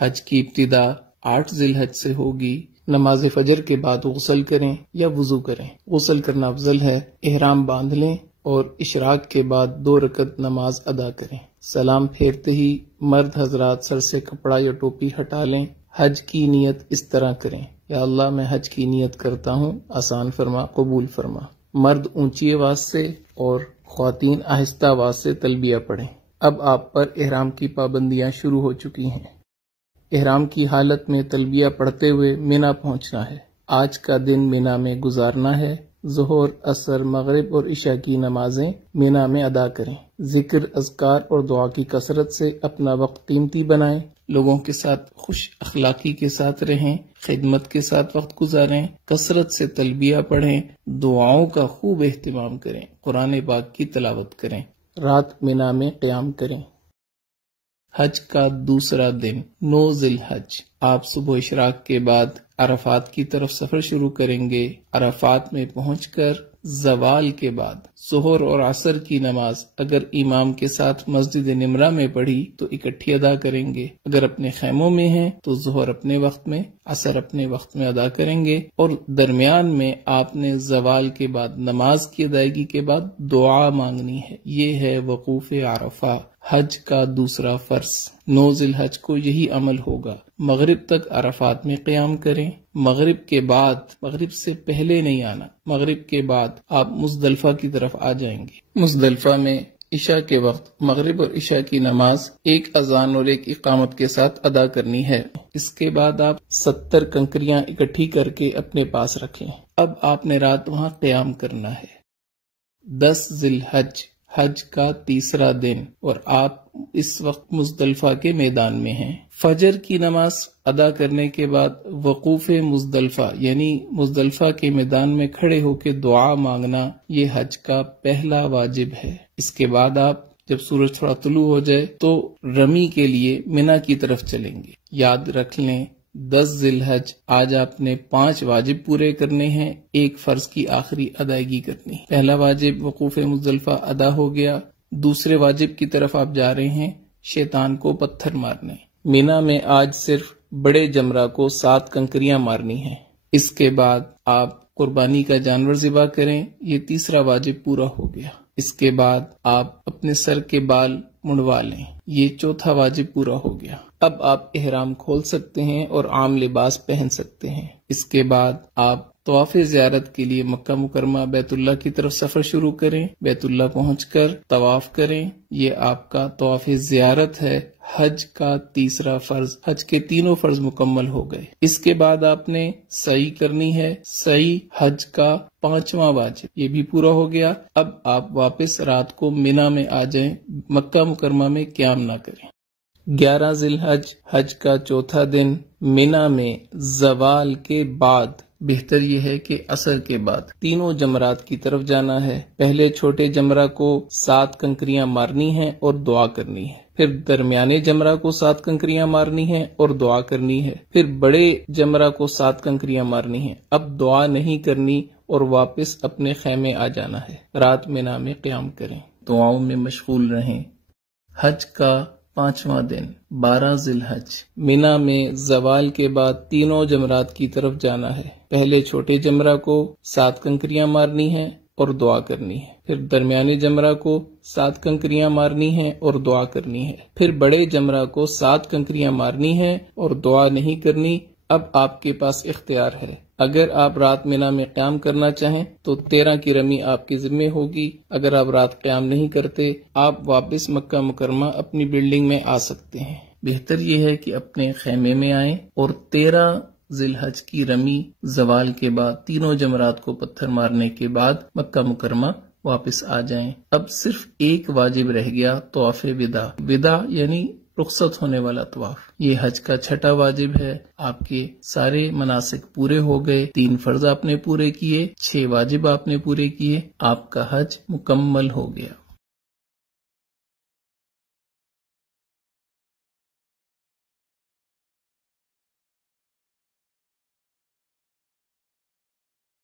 حج کی ابتدا 8 ذی الحج سے ہوگی۔ نماز فجر کے بعد غسل کریں یا وضو کریں، غسل کرنا افضل ہے۔ احرام باندھ لیں اور اشراق کے بعد 2 رکعت نماز ادا کریں۔ سلام پھیرتے ہی مرد حضرات سر سے کپڑا یا ٹوپی ہٹا لیں۔ حج کی نیت اس طرح کریں: یا اللہ میں حج کی نیت کرتا ہوں، آسان فرما، قبول فرما۔ مرد اونچی آواز سے اور خواتین آہستہ آواز سے تلبیہ پڑھیں۔ اب آپ پر احرام کی پابندیاں شروع ہو چکی ہیں۔ احرام کی حالت میں تلبیہ پڑھتے ہوئے مینا پہنچنا ہے۔ آج کا دن مینا میں گزارنا ہے۔ ظہر، عصر، مغرب اور عشاء کی نمازیں مینا میں ادا کریں۔ ذکر، اذکار اور دعا کی کثرت سے اپنا وقت قیمتی بنائیں۔ لوگوں کے ساتھ خوش اخلاقی کے ساتھ رہیں، خدمت کے ساتھ وقت گزاریں، کثرت سے تلبیہ پڑھیں، دعاؤں کا خوب اہتمام کریں، قرآن پاک کی تلاوت کریں، رات مینا میں قیام کریں۔ حج کا دوسرا دن 9 ذی الحج، آپ صبح اشراق کے بعد عرفات کی طرف سفر شروع کریں گے۔ عرفات میں پہنچ کر زوال کے بعد ظہر اور عصر کی نماز اگر امام کے ساتھ مسجد نمرہ میں پڑھی تو اکٹھی ادا کریں گے۔ اگر اپنے خیموں میں ہیں تو ظہر اپنے وقت میں، عصر اپنے وقت میں ادا کریں گے، اور درمیان میں آپ نے زوال کے بعد نماز کی ادائیگی کے بعد دعا مانگنی ہے۔ یہ ہے وقوف عرفہ، حج کا دوسرا فرض۔ 9 ذی الحج کو یہی عمل ہوگا۔ مغرب تک عرفات میں قیام کریں۔ مغرب کے بعد، مغرب سے پہلے نہیں آنا، مغرب کے بعد آپ مزدلفہ کی طرف آ جائیں گے۔ مزدلفہ میں عشاء کے وقت مغرب اور عشاء کی نماز ایک اذان اور ایک اقامت کے ساتھ ادا کرنی ہے۔ اس کے بعد آپ 70 کنکریاں اکٹھی کر کے اپنے پاس رکھیں۔ اب آپ نے رات وہاں قیام کرنا ہے۔ 10 ذی الحج، حج کا تیسرا دن، اور آپ اس وقت مزدلفہ کے میدان میں ہیں۔ فجر کی نماز ادا کرنے کے بعد وقوف مزدلفہ یعنی مزدلفہ کے میدان میں کھڑے ہو کے دعا مانگنا، یہ حج کا پہلا واجب ہے۔ اس کے بعد آپ جب سورج تھوڑا طلوع ہو جائے تو رمی کے لیے مینا کی طرف چلیں گے۔ یاد رکھ لیں 10 ذی الحج آج آپ نے 5 واجب پورے کرنے ہیں، ایک فرض کی آخری ادائیگی کرنی ہے۔ پہلا واجب وقوف مزدلفہ ادا ہو گیا۔ دوسرے واجب کی طرف آپ جا رہے ہیں، شیطان کو پتھر مارنے۔ مینا میں آج صرف بڑے جمرہ کو 7 کنکریاں مارنی ہیں۔ اس کے بعد آپ قربانی کا جانور ذبح کریں، یہ تیسرا واجب پورا ہو گیا۔ اس کے بعد آپ اپنے سر کے بال منڈوا لیں، یہ چوتھا واجب پورا ہو گیا۔ اب آپ احرام کھول سکتے ہیں اور عام لباس پہن سکتے ہیں۔ اس کے بعد آپ طواف زیارت کے لیے مکہ مکرمہ بیت اللہ کی طرف سفر شروع کریں۔ بیت اللہ پہنچ کر طواف کریں، یہ آپ کا طواف زیارت ہے۔ حج کا تیسرا فرض، حج کے تینوں فرض مکمل ہو گئے۔ اس کے بعد آپ نے سعی کرنی ہے، سعی حج کا 5واں واجب، یہ بھی پورا ہو گیا۔ اب آپ واپس رات کو مینا میں آ جائیں، مکہ مکرمہ میں قیام نہ کریں۔ 11 ذی الحج، حج کا چوتھا دن، مینا میں زوال کے بعد، بہتر یہ ہے کہ عصر کے بعد، تینوں جمرات کی طرف جانا ہے۔ پہلے چھوٹے جمرہ کو 7 کنکریاں مارنی ہیں اور دعا کرنی ہے، پھر درمیانے جمرہ کو 7 کنکریاں مارنی ہیں اور دعا کرنی ہے، پھر بڑے جمرہ کو 7 کنکریاں مارنی ہیں۔ اب دعا نہیں کرنی اور واپس اپنے خیمے آ جانا ہے۔ رات مینا میں قیام کریں، دعاؤں میں مشغول رہیں۔ حج کا 5واں دن 12 ذی الحج، مینا میں زوال کے بعد تینوں جمرات کی طرف جانا ہے۔ پہلے چھوٹے جمرہ کو 7 کنکریاں مارنی ہیں اور دعا کرنی ہے، پھر درمیانے جمرہ کو 7 کنکریاں مارنی ہیں اور دعا کرنی ہے، پھر بڑے جمرہ کو 7 کنکریاں مارنی ہیں اور دعا نہیں کرنی۔ اب آپ کے پاس اختیار ہے، اگر آپ رات مینا میں قیام کرنا چاہیں تو 13 کی رمی آپ کے ذمہ ہوگی۔ اگر آپ رات قیام نہیں کرتے، آپ واپس مکہ مکرمہ اپنی بلڈنگ میں آ سکتے ہیں۔ بہتر یہ ہے کہ اپنے خیمے میں آئیں اور 13 ذی الحج کی رمی زوال کے بعد تینوں جمرات کو پتھر مارنے کے بعد مکہ مکرمہ واپس آ جائیں۔ اب صرف ایک واجب رہ گیا، طواف وداع۔ وداع یعنی رخصت ہونے والا طواف، یہ حج کا 6واں واجب ہے۔ آپ کے سارے مناسک پورے ہو گئے، 3 فرض آپ نے پورے کیے، 6 واجب آپ نے پورے کیے، آپ کا حج مکمل ہو گیا۔